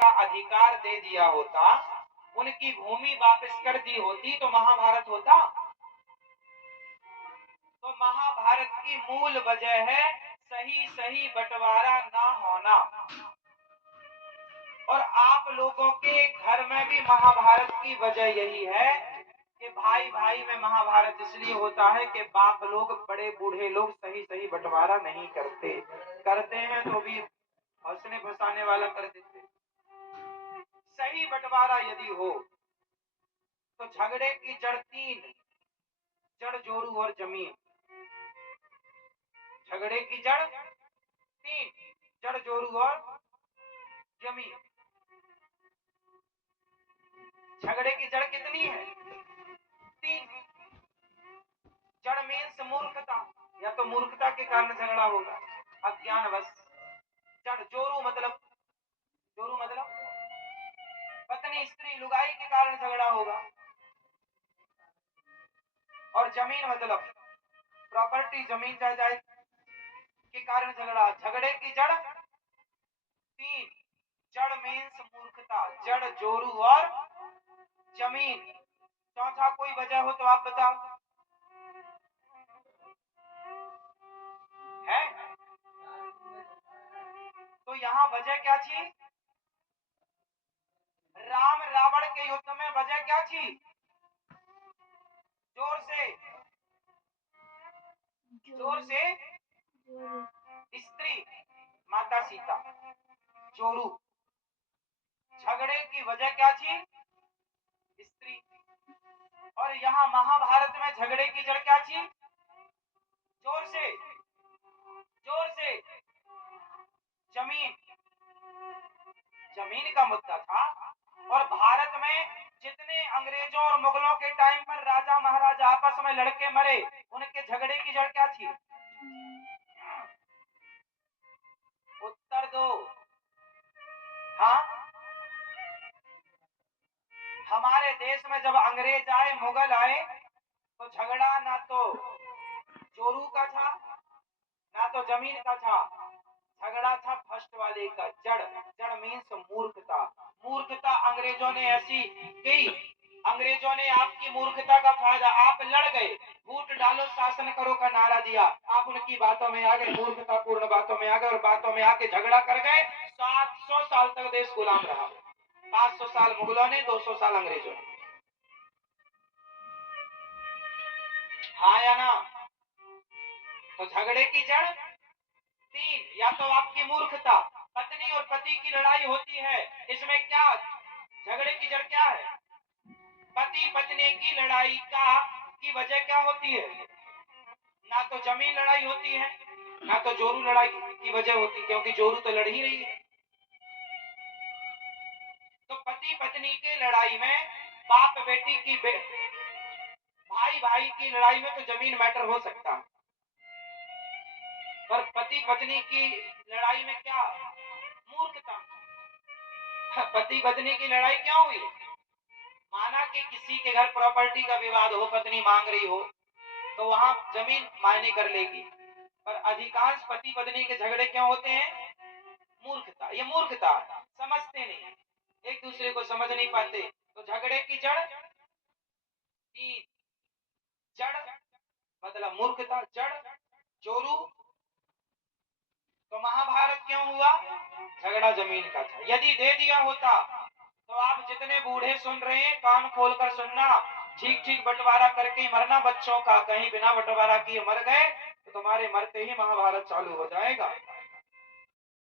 का अधिकार दे दिया होता, उनकी भूमि वापस कर दी होती तो महाभारत होता। तो महाभारत की मूल वजह है सही सही बंटवारा ना होना। और आप लोगों के घर में भी महाभारत की वजह यही है कि भाई भाई में महाभारत इसलिए होता है कि बाप लोग बड़े बूढ़े लोग सही सही बंटवारा नहीं करते, करते हैं तो भी हंसने फंसाने वाला कर देते। सही बंटवारा यदि हो तो झगड़े की जड़ तीन, जड़ जोरू और जमीन। झगड़े की जड़ तीन, जड़ जोरू और जमीन। झगड़े की जड़ कितनी है? तीन। जड़ मीन्स मूर्खता, या तो मूर्खता के कारण झगड़ा होगा, अज्ञानवश। जड़ जोरू मतलब, जोरू मतलब पत्नी स्त्री लुगाई के कारण झगड़ा होगा। और जमीन मतलब प्रॉपर्टी, जमीन जायदाद के कारण झगड़ा। झगड़े की जड़ तीन, जड़ मीन्स मूर्खता, जड़ जोरू और जमीन। चौथा कोई वजह हो तो आप बताओ। है तो यहाँ वजह क्या थी? राम रावण के युद्ध में वजह क्या थी? जोर से, जोर से। स्त्री माता सीता, जोरू। झगड़े की वजह क्या थी? स्त्री। और यहाँ महाभारत में झगड़े की जड़ क्या थी? जोर से, जोर से। जमीन, जमीन का मुद्दा था। और भारत में जितने अंग्रेजों और मुगलों के टाइम पर राजा महाराजा आपस में लड़के मरे, उनके झगड़े की जड़ क्या थी? उत्तर दो। हाँ, हमारे देश में जब अंग्रेज आए, मुगल आए, तो झगड़ा ना तो जोरू का था ना तो जमीन का था, झगड़ा था फर्स्ट वाले का, जड़। जड़ मीन्स मूर्खता। मूर्खता अंग्रेजों ने ऐसी की, अंग्रेजों ने आपकी मूर्खता का फायदा, आप लड़ गए, वोट डालो शासन करो का नारा दिया, आप उनकी बातों में आ गए, मूर्खतापूर्ण बातों में आ गए, और बातों में आके झगड़ा कर गए। 700 साल तक देश गुलाम रहा। 500 साल मुगलों ने, 200 साल अंग्रेजों ने। हाँ या ना? तो झगड़े की जड़ तीन, या तो आपकी मूर्खता, पत्नी और पति की लड़ाई होती है, इसमें क्या झगड़े की जड़ क्या है? पति पत्नी की लड़ाई का की वजह क्या होती है? ना तो जमीन लड़ाई होती है, ना तो जोरू लड़ाई की वजह होती, क्योंकि जोरू तो लड़ ही रही है। तो पति पत्नी की लड़ाई में, बाप बेटी की भाई भाई की लड़ाई में तो जमीन मैटर हो सकता है, पर पति पत्नी की लड़ाई में क्या? मूर्खता। पति पत्नी की लड़ाई क्यों हुई? माना कि किसी के घर प्रॉपर्टी का विवाद हो, पत्नी मांग रही हो, तो वहां जमीन मायने कर लेगी। पर अधिकांश पति पत्नी के झगड़े क्यों होते हैं? मूर्खता। ये मूर्खता, समझते नहीं, एक दूसरे को समझ नहीं पाते। तो झगड़े की जड़ तीन, जड़ मतलब मूर्खता, जड़ जोरू। तो महाभारत क्यों हुआ? झगड़ा जमीन का था। यदि दे दिया होता तो आप जितने बूढ़े सुन रहे हैं, कान खोलकर सुनना, ठीक ठीक बंटवारा करके ही मरना बच्चों का, कहीं बिना बंटवारा किए मर गए तो तुम्हारे मरते ही महाभारत चालू हो जाएगा।